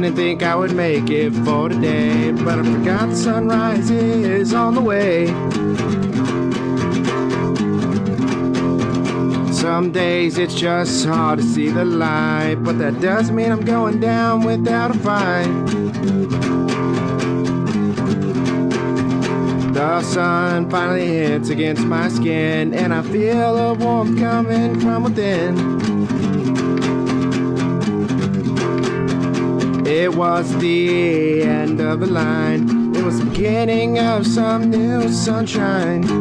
didn't think I would make it for today, but I forgot the sunrise is on the way. Some days it's just hard to see the light, but that doesn't mean I'm going down without a fight. The sun finally hits against my skin, and I feel a warmth coming from within. It was the end of the line. It was the beginning of some new sunshine. No.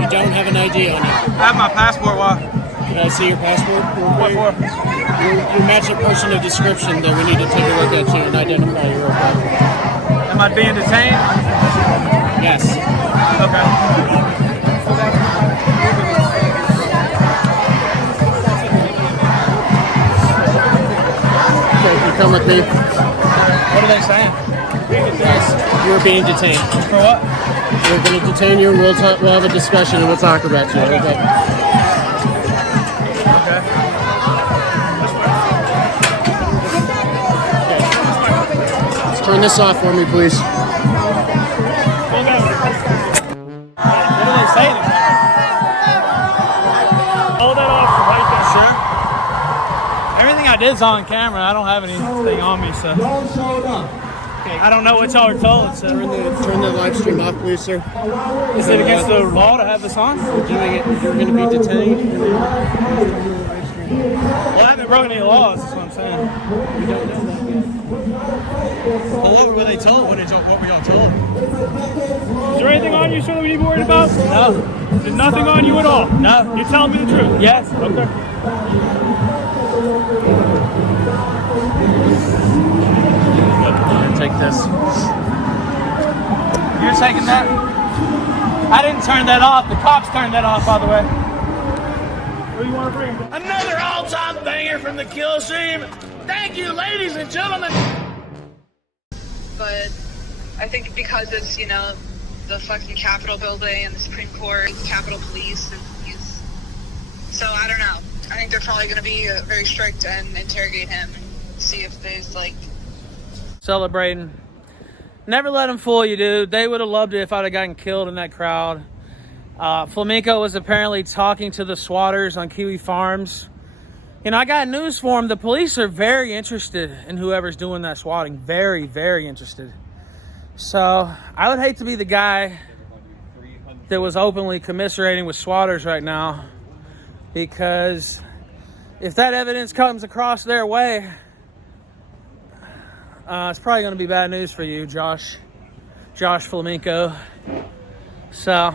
You don't have an ID on you. I have my passport. Why? Can I see your passport? What for? You match a person of description that we need to take a look at you and identify you real quick. Am I being detained? Yes. Okay. Okay, if you come with me. What are they saying? You're being detained. For what? We're going to detain you and we'll have a discussion and we'll talk about you. Okay. Let's turn this off for me, please. What do they say? Hold that off right there. Sure. Everything I did is on camera. I don't have anything on me, so. I don't know what y'all are told, so. Turn the live stream off, please, sir. Is it against the law to have this on? You're doing it. You're going to be detained. Well, I haven't broken any laws, that's what I'm saying. We don't know that yet. Well, what were they told? What were y'all told? Is there anything on you, sir, that we need to be worried about? No. There's nothing on you at all? No. You're telling me the truth? Yes. Okay. Take this. You're taking that? I didn't turn that off. The cops turned that off, by the way. What do you want to bring? Another all-time banger from the kill stream. Thank you, ladies and gentlemen. But I think because it's, you know, the fucking Capitol building and the Supreme Court, Capitol Police, and so I don't know. I think they're probably going to be very strict and interrogate him and see if there's like. Celebrating. Never let them fool you, dude. They would have loved it if I'd have gotten killed in that crowd. Flamenco was apparently talking to the swatters on Kiwi Farms. You know, I got news for them. The police are very interested in whoever's doing that swatting. Very, very interested. So, I would hate to be the guy that was openly commiserating with swatters right now. Because if that evidence comes across their way, it's probably going to be bad news for you, Josh Flamenco. So,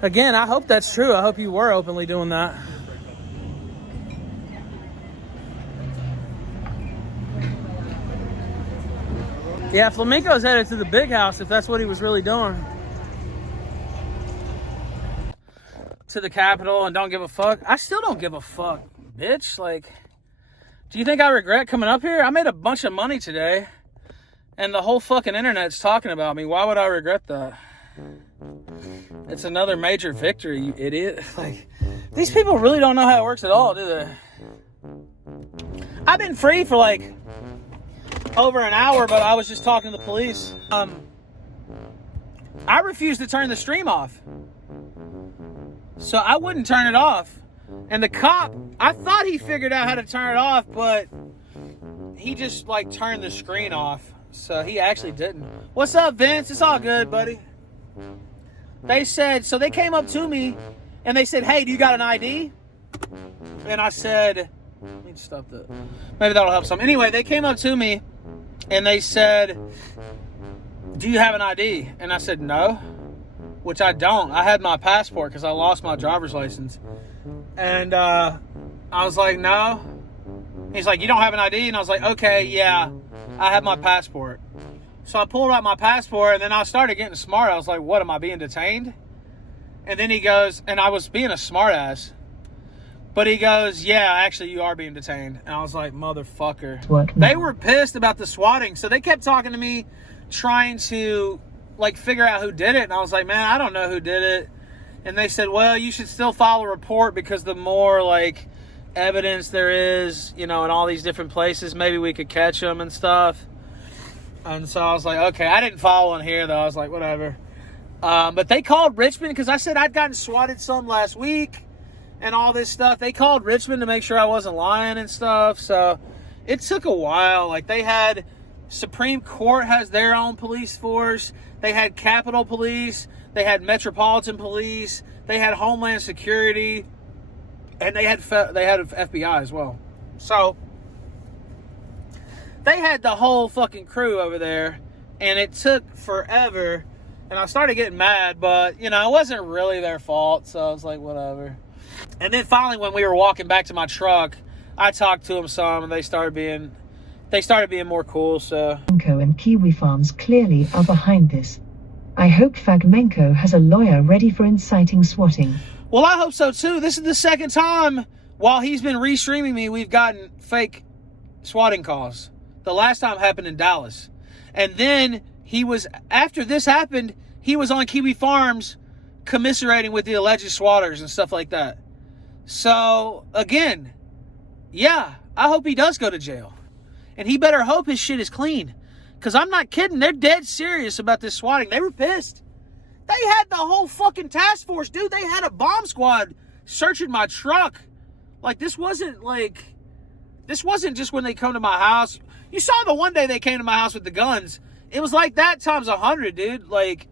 again, I hope that's true. I hope you were openly doing that. Yeah, Flamenco's headed to the big house if that's what he was really doing. To the Capitol and don't give a fuck. I still don't give a fuck, bitch. Like, do you think I regret coming up here? I made a bunch of money today, and the whole fucking internet's talking about me. Why would I regret that? It's another major victory, you idiot. Like, these people really don't know how it works at all, do they? I've been free for like over an hour, but I was just talking to the police. I refused to turn the stream off. So I wouldn't turn it off. And the cop, I thought he figured out how to turn it off, but he just like turned the screen off. So he actually didn't. What's up, Vince? It's all good, buddy. They said, so they came up to me and they said, hey, do you got an ID? And I said, let me stop that. Maybe that'll help some. Anyway, they came up to me and they said, do you have an ID? And I said, no, which I don't. I had my passport because I lost my driver's license. And I was like, no. He's like, you don't have an ID? And I was like, okay, yeah, I have my passport. So I pulled out my passport and then I started getting smart. I was like, what, am I being detained? And then he goes, and I was being a smart ass. But he goes, yeah, actually, you are being detained. And I was like, motherfucker. What? They were pissed about the swatting. So they kept talking to me, trying to, like, figure out who did it. And I was like, man, I don't know who did it. And they said, well, you should still file a report because the more, like, evidence there is, you know, in all these different places, maybe we could catch them and stuff. And so I was like, okay. I didn't file one here, though. I was like, whatever. But they called Richmond because I said I'd gotten swatted some last week and all this stuff. They called Richmond to make sure I wasn't lying and stuff. So it took a while. Like, they had Supreme Court has their own police force. They had Capitol Police. They had Metropolitan Police. They had Homeland Security. And they had FBI as well. So they had the whole fucking crew over there. And it took forever. And I started getting mad. But, you know, it wasn't really their fault. So I was like, whatever. And then finally, when we were walking back to my truck, I talked to them some, and they started being more cool. So Flamenco and Kiwi Farms clearly are behind this. I hope Flamenco has a lawyer ready for inciting swatting. Well, I hope so too. This is the second time while he's been restreaming me, we've gotten fake swatting calls. The last time happened in Dallas, and then after this happened, he was on Kiwi Farms commiserating with the alleged swatters and stuff like that. So, again, yeah, I hope he does go to jail. And he better hope his shit is clean. Because I'm not kidding. They're dead serious about this swatting. They were pissed. They had the whole fucking task force, dude. They had a bomb squad searching my truck. Like, this wasn't just when they come to my house. You saw the one day they came to my house with the guns. It was like that times 100, dude. Like,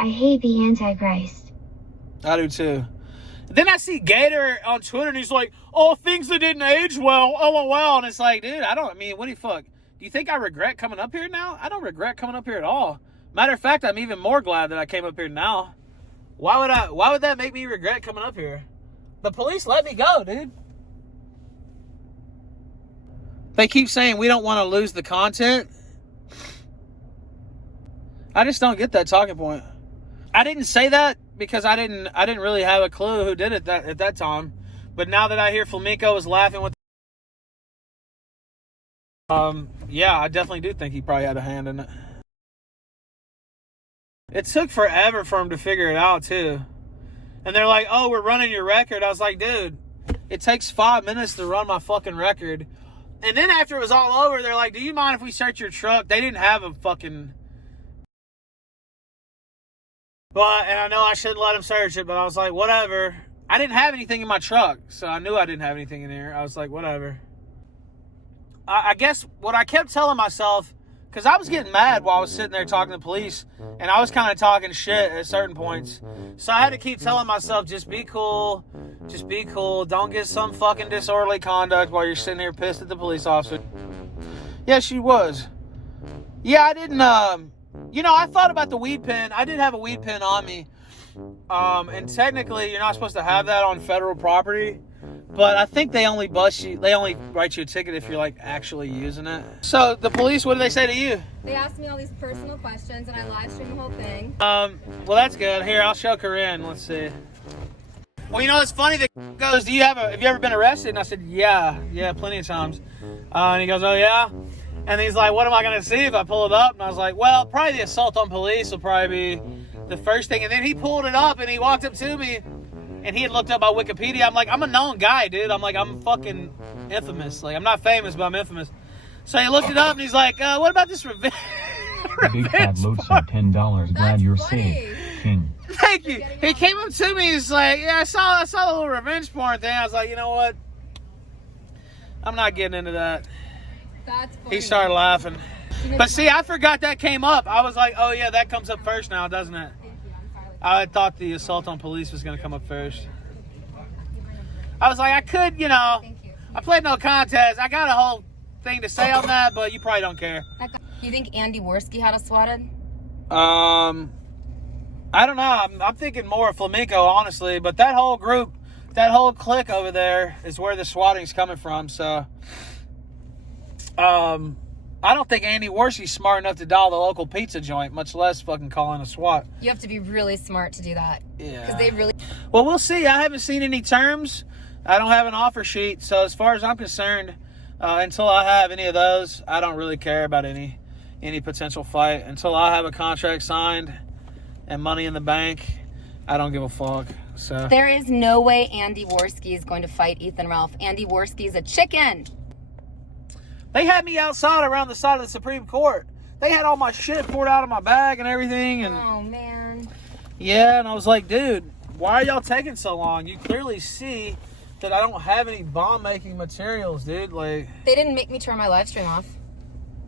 I hate the Antichrist. I do too. Then I see Gator on Twitter and he's like, oh, things that didn't age well, LOL. And it's like, dude, what the fuck? Do you think I regret coming up here now? I don't regret coming up here at all. Matter of fact, I'm even more glad that I came up here now. Why would that make me regret coming up here? The police let me go, dude. They keep saying we don't want to lose the content. I just don't get that talking point. I didn't say that because I didn't really have a clue who did it at that time. But now that I hear Flamenco was laughing with yeah, I definitely do think he probably had a hand in it. It took forever for him to figure it out too. And they're like, oh, we're running your record. I was like, dude, it takes 5 minutes to run my fucking record. And then after it was all over, they're like, do you mind if we search your truck? They didn't have a fucking... and I know I shouldn't let him search it, but I was like, whatever. I didn't have anything in my truck, so I knew I didn't have anything in here. I was like, whatever. I guess what I kept telling myself, because I was getting mad while I was sitting there talking to the police, and I was kind of talking shit at certain points. So I had to keep telling myself, just be cool. Just be cool. Don't get some fucking disorderly conduct while you're sitting here pissed at the police officer. Yeah, she was. Yeah, I didn't, you know, I thought about the weed pen. I did have a weed pen on me. And technically, you're not supposed to have that on federal property. But I think they only write you a ticket if you're, like, actually using it. So, the police, what did they say to you? They asked me all these personal questions, and I live streamed the whole thing. Well, that's good. Here, I'll show Corinne. Let's see. Well, you know, it's funny. The goes, have you ever been arrested? And I said, yeah, plenty of times. And he goes, oh, yeah? And he's like, what am I going to see if I pull it up? And I was like, well, probably the assault on police will probably be the first thing. And then he pulled it up, and he walked up to me. And he had looked up my Wikipedia. I'm like, I'm a known guy, dude. I'm like, I'm fucking infamous. Like, I'm not famous, but I'm infamous. So he looked it up, and he's like, what about this revenge? Big Fat Loads of $10. Glad you're safe, King. Thank you. He came up to me. He's like, yeah, I saw the little revenge porn thing. I was like, you know what? I'm not getting into that. That's funny. He started laughing. But see, I forgot that came up. I was like, oh, yeah, that comes up first now, doesn't it? I thought the assault on police was going to come up first. I was like, I could, you know, I played no contest. I got a whole thing to say on that, but you probably don't care. Do you think Andy Worski had us swatted? I don't know. I'm thinking more of Flamenco, honestly. But that whole group, that whole clique over there is where the swatting's coming from. So, I don't think Andy Worsley's smart enough to dial the local pizza joint, much less fucking call in a SWAT. You have to be really smart to do that. Yeah. Because they really... Well, we'll see. I haven't seen any terms. I don't have an offer sheet. So as far as I'm concerned, until I have any of those, I don't really care about any potential fight. Until I have a contract signed and money in the bank, I don't give a fuck. So There is no way Andy Worski is going to fight Ethan Ralph. Andy Worski is a chicken. They had me outside around the side of the Supreme Court. They had all my shit poured out of my bag and everything. And Oh, man. yeah, and I was like, dude, why are y'all taking so long? You clearly see that I don't have any bomb-making materials, dude. Like, They didn't make me turn my live stream off.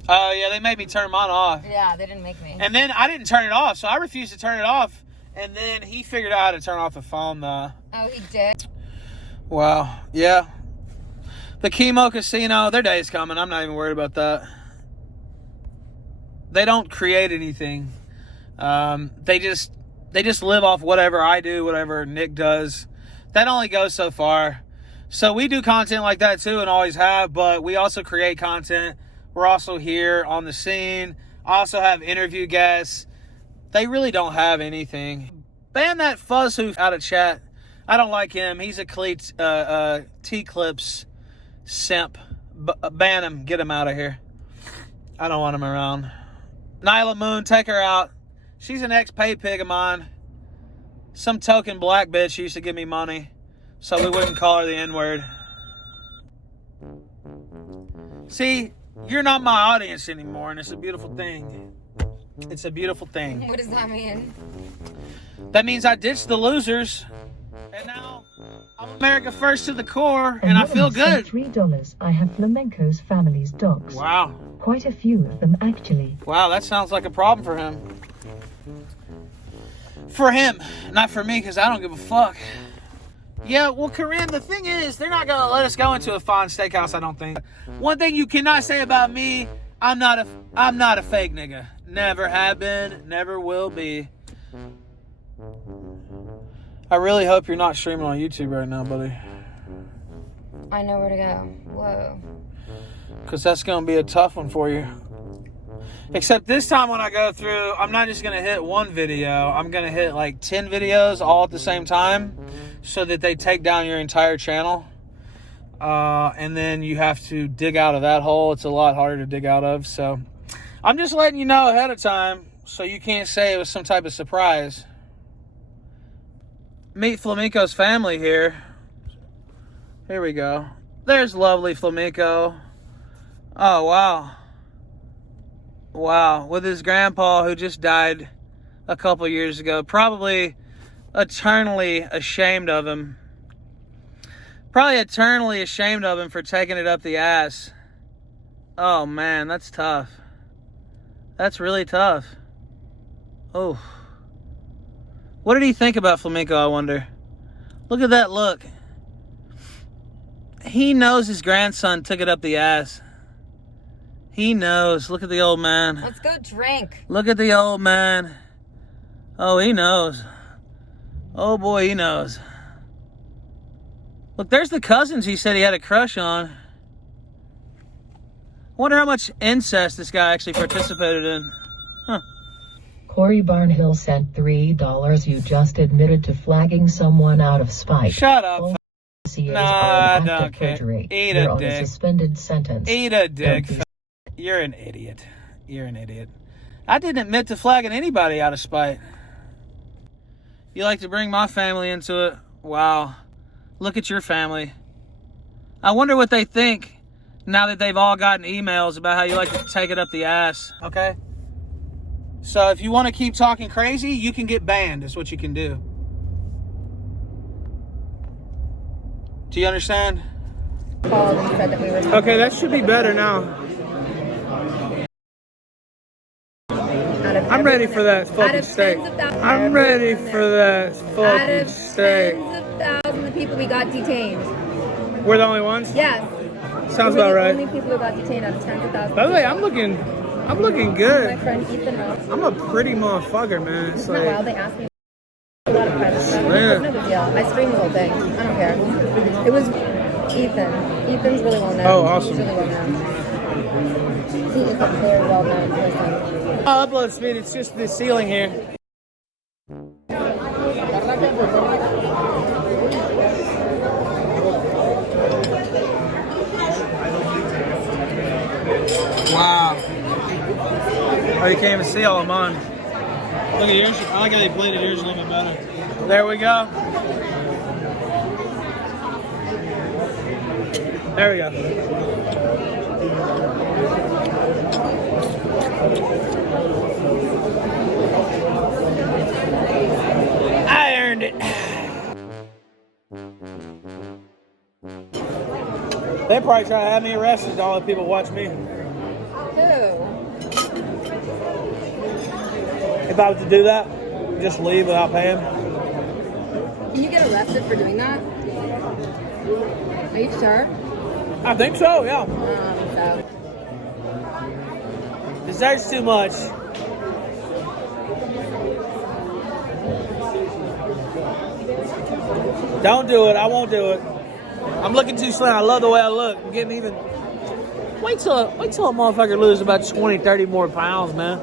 oh, yeah, they made me turn mine off. Yeah, they didn't make me. And then I didn't turn it off, so I refused to turn it off. And then he figured out how to turn off the phone, though. Oh, he did? Wow, yeah. The Chemo Casino, their day's coming. I'm not even worried about that. They don't create anything. They just live off whatever I do, whatever Nick does. That only goes so far. So we do content like that too, and always have, but we also create content. We're also here on the scene. I also have interview guests. They really don't have anything. Ban that Fuzzhoof out of chat. I don't like him. He's a T-Clips simp. Ban him. Get him out of here. I don't want him around. Nyla Moon, take her out. She's an ex-pay pig of mine. Some token black bitch used to give me money, so we wouldn't call her the N-word. See, you're not my audience anymore, and it's a beautiful thing. It's a beautiful thing. What does that mean? That means I ditched the losers, and now I'm America first to the core, and I feel good. $3. I have Flamenco's family's dogs. Wow. Quite a few of them, actually. Wow, that sounds like a problem for him. For him, not for me, because I don't give a fuck. Yeah, well, Corinne, the thing is, they're not going to let us go into a fine steakhouse, I don't think. One thing you cannot say about me, I'm not a fake nigga. Never have been, never will be. I really hope you're not streaming on YouTube right now, buddy. I know where to go. Whoa. Because that's going to be a tough one for you. Except this time when I go through, I'm not just going to hit one video. I'm going to hit like 10 videos all at the same time so that they take down your entire channel. And then you have to dig out of that hole. It's a lot harder to dig out of. So I'm just letting you know ahead of time so you can't say it was some type of surprise. Meet Flamenco's family here. Here we go. There's lovely Flamenco. Oh, wow. Wow. With his grandpa who just died a couple years ago. Probably eternally ashamed of him. Probably eternally ashamed of him for taking it up the ass. Oh, man. That's tough. That's really tough. Oh. What did he think about Flamenco, I wonder? Look at that look. He knows his grandson took it up the ass. He knows. Look at the old man. Let's go drink. Look at the old man. Oh, he knows. Oh, boy, he knows. Look, there's the cousins he said he had a crush on. Wonder how much incest this guy actually participated in. Huh. Corey Barnhill sent $3. You just admitted to flagging someone out of spite. Shut up. All Nah, I don't care. Eat You're a on dick. a suspended sentence. Eat a dick. Don't be- You're an idiot. You're an idiot. I didn't admit to flagging anybody out of spite. You like to bring my family into it? Wow. Look at your family. I wonder what they think now that they've all gotten emails about how you like to take it up the ass. Okay? So if you want to keep talking crazy, you can get banned. That's what you can do. Do you understand? Called and said that we were... Okay, that should be better now. I'm ready for that fucking steak. I'm ready for that fucking steak. Tens of thousands of people we got detained. We're the only ones? Yes. Sounds We're about the right. only people who got detained out of tens of thousands. By the way, I'm looking My good. friend Ethan Ralph. I'm a pretty motherfucker, man. It's Isn't that wild? like, They asked me a lot of private stuff. Yeah. It was no big deal. I streamed the whole thing. I don't care. It was Ethan. Ethan's really well known. Oh, awesome. He's really well known. He is a very well-known person. Oh, upload speed, it's just the ceiling here. Wow. Oh, you can't even see all of mine. Look at yours. I like how they blended yours a little bit better. There we go. There we go. I earned it. They probably try to have me arrested to all the people watch me. Who? If I was to do that, just leave without paying. Can you get arrested for doing that? Are you sure? I think so, yeah. So. Dessert's too much. Don't do it. I won't do it. I'm looking too slim. I love the way I look. I'm getting even. Wait till a motherfucker loses about 20, 30 more pounds, man.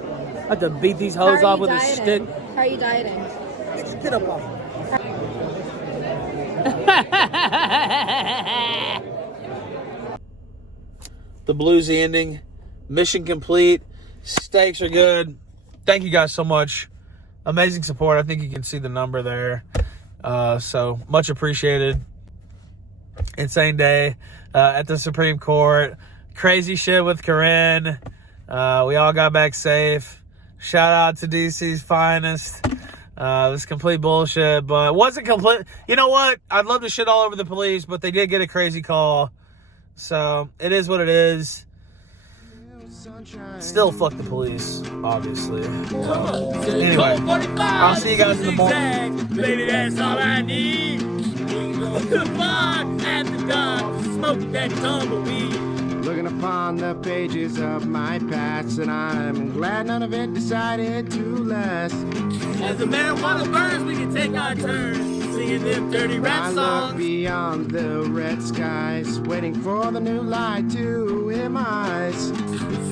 I have to beat these hoes off with a stick. How are you dieting? Just get up off. The bluesy ending. Mission complete. Steaks are good. Thank you guys so much. Amazing support. I think you can see the number there. So much appreciated. Insane day at the Supreme Court. Crazy shit with Corinne. We all got back safe. Shout out to DC's finest. It was complete bullshit, but it wasn't complete. You know what? I'd love to shit all over the police, but they did get a crazy call. So it is what it is. Still fuck the police, obviously. Anyway, I'll see you guys in the morning. Baby, that's all I need. Fun at the dark, smoke that tumbleweed. Looking upon the pages of my past, and I'm glad none of it decided to last. As the marijuana burns, we can take our turns singing them dirty rap I songs. look beyond the red skies, waiting for the new light to hit my eyes.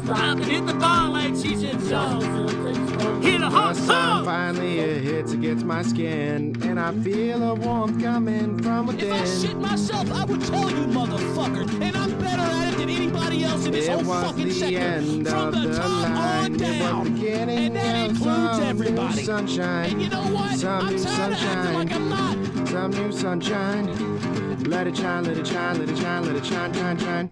Stop and hit the ball like Cheech and Chong. Hit a hot The sun song. finally it hits against my skin, and I feel a warmth coming from If I within. shit myself, I would tell you, motherfucker. And I'm better at it than anybody else in this It whole was fucking the sector. end From of the the top on line. It was down. the beginning And that of includes some everybody. new sunshine. And you know what? Some I'm new tired of acting sunshine. like I'm not. Some new sunshine. Let it shine, let it shine, let it shine, let it shine, shine, shine.